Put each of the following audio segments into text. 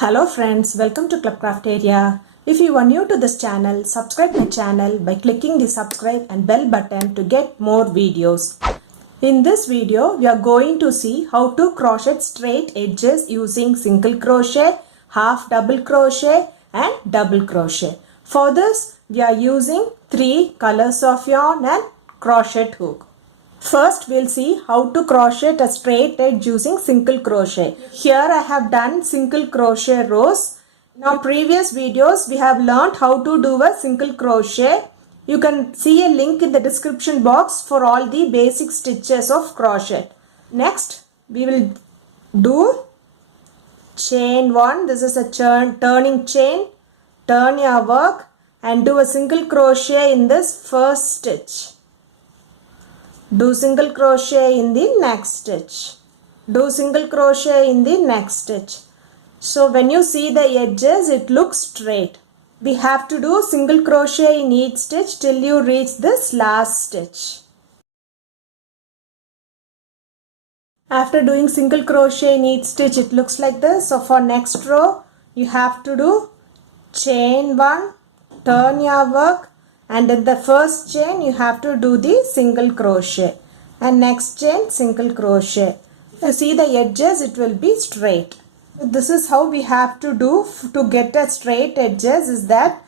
Hello friends, welcome to Clubcraft area. If you are new to this channel, subscribe my channel by clicking the subscribe and bell button to get more videos. In this video, we are going to see how to crochet straight edges using single crochet, half double crochet and double crochet. For this, we are using 3 colors of yarn and crochet hook. First, we'll see how to crochet a straight edge using single crochet. Here I have done single crochet rows. In our previous videos, we have learned how to do a single crochet. You can see a link in the description box for all the basic stitches of crochet. Next, we will do chain 1. This is a turning chain. Turn your work and do a single crochet in this first stitch. Do single crochet in the next stitch. Do single crochet in the next stitch. So when you see the edges, it looks straight. We have to do single crochet in each stitch till you reach this last stitch. After doing single crochet in each stitch, it looks like this. So for next row, you have to do chain 1, turn your work, and in the first chain you have to do the single crochet and next chain single crochet. You see the edges, it will be straight. This is how we have to do to get a straight edges, is that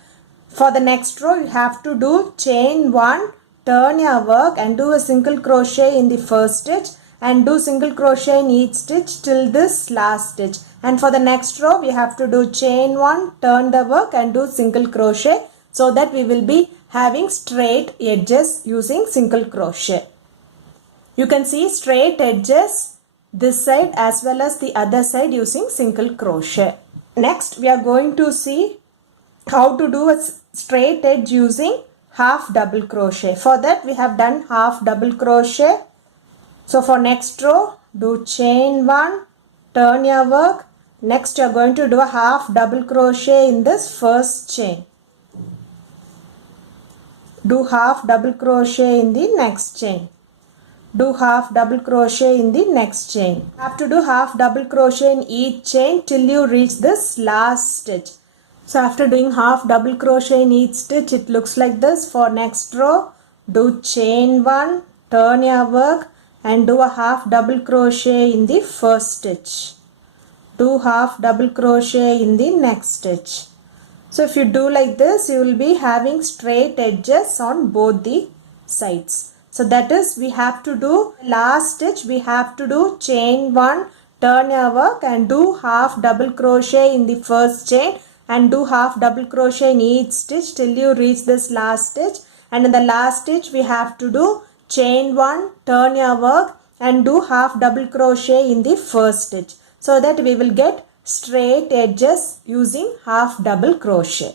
for the next row you have to do chain 1, turn your work and do a single crochet in the first stitch and do single crochet in each stitch till this last stitch. And for the next row we have to do chain 1, turn the work and do single crochet, so that we will be having straight edges using single crochet. You can see straight edges this side as well as the other side using single crochet. Next, we are going to see how to do a straight edge using half double crochet. For that, we have done half double crochet. So for next row, do chain 1, turn your work. Next, you are going to do a half double crochet in this first chain. Do half double crochet in the next chain. Do half double crochet in the next chain. You have to do half double crochet in each chain till you reach this last stitch. So after doing half double crochet in each stitch, it looks like this. For next row, do chain 1, turn your work and do a half double crochet in the first stitch. Do half double crochet in the next stitch. So if you do like this, you will be having straight edges on both the sides. So that is, we have to do last stitch, we have to do chain 1, turn your work and do half double crochet in the first chain and do half double crochet in each stitch till you reach this last stitch. And in the last stitch, we have to do chain 1, turn your work and do half double crochet in the first stitch, so that we will get straight edges using half double crochet.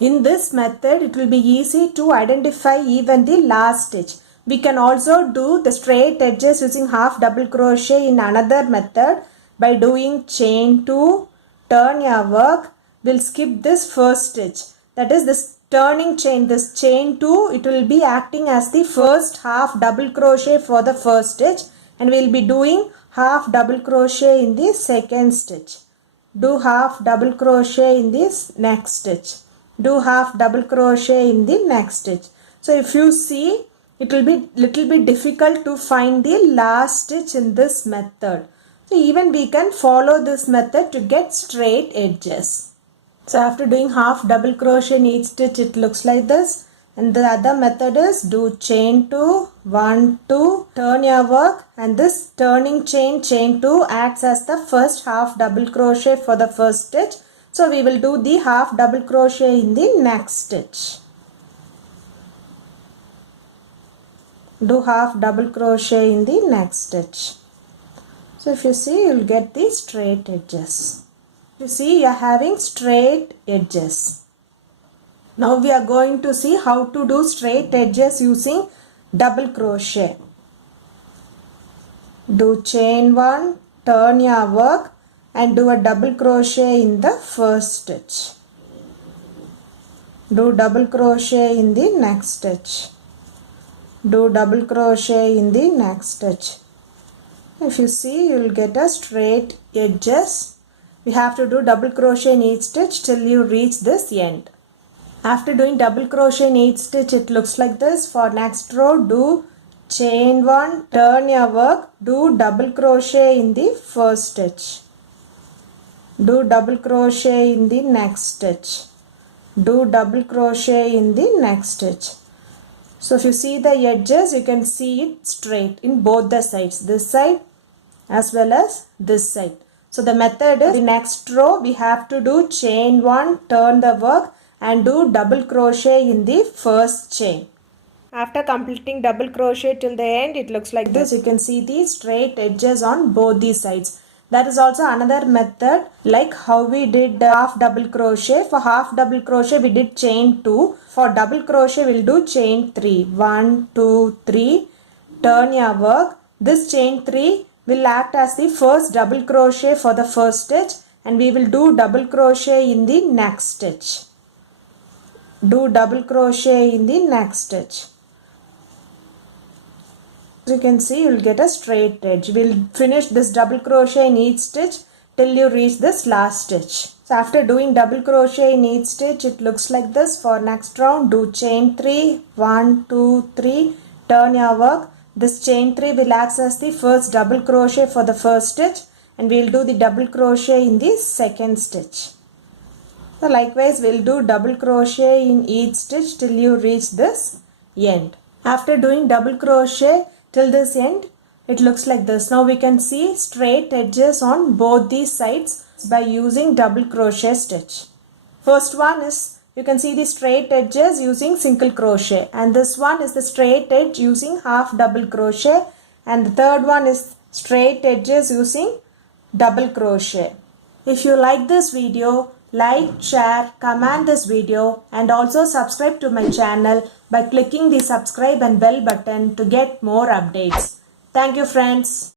In this method, it will be easy to identify even the last stitch. We can also do the straight edges using half double crochet in another method by doing chain 2, turn your work. We'll skip this first stitch. That is this turning chain, this chain 2, it will be acting as the first half double crochet for the first stitch, and we'll be doing half double crochet in the second stitch. Do half double crochet in this next stitch. Do half double crochet in the next stitch. So if you see, it will be little bit difficult to find the last stitch in this method. So even we can follow this method to get straight edges. So after doing half double crochet in each stitch, it looks like this. And the other method is do chain 2, 1, 2, turn your work, and this turning chain 2 acts as the first half double crochet for the first stitch. So we will do the half double crochet in the next stitch. Do half double crochet in the next stitch. So if you see, you will get the straight edges. You see, you are having straight edges. Now we are going to see how to do straight edges using double crochet. Do chain 1, turn your work and do a double crochet in the first stitch. Do double crochet in the next stitch. Do double crochet in the next stitch. If you see, you will get a straight edges we have to do double crochet in each stitch till you reach this end. After doing double crochet in each stitch, it looks like this. For next row, do chain 1, turn your work, do double crochet in the first stitch. Do double crochet in the next stitch. Do double crochet in the next stitch. So if you see the edges, you can see it straight in both the sides, this side as well as this side. So the method is, the next row we have to do chain 1, turn the work and do double crochet in the first chain. After completing double crochet till the end, it looks like this. You can see the straight edges on both these sides. That is also another method, like how we did half double crochet. For half double crochet we did chain 2. For double crochet we'll do chain 3. 1, 2, 3. Turn your work. This chain 3 will act as the first double crochet for the first stitch, and we will do double crochet in the next stitch. Do double crochet in the next stitch. As you can see, you will get a straight edge. We'll finish this double crochet in each stitch till you reach this last stitch. So after doing double crochet in each stitch, it looks like this. For next round, do chain 3. 1, 2, 3. Turn your work. This chain 3 will act as the first double crochet for the first stitch, and we'll do the double crochet in the second stitch. So likewise, we'll do double crochet in each stitch till you reach this end. After doing double crochet till this end, it looks like this. Now we can see straight edges on both these sides by using double crochet stitch. First one is, you can see the straight edges using single crochet, and this one is the straight edge using half double crochet, and the third one is straight edges using double crochet. If you like this video, like, share, comment this video, and also subscribe to my channel by clicking the subscribe and bell button to get more updates. Thank you, friends.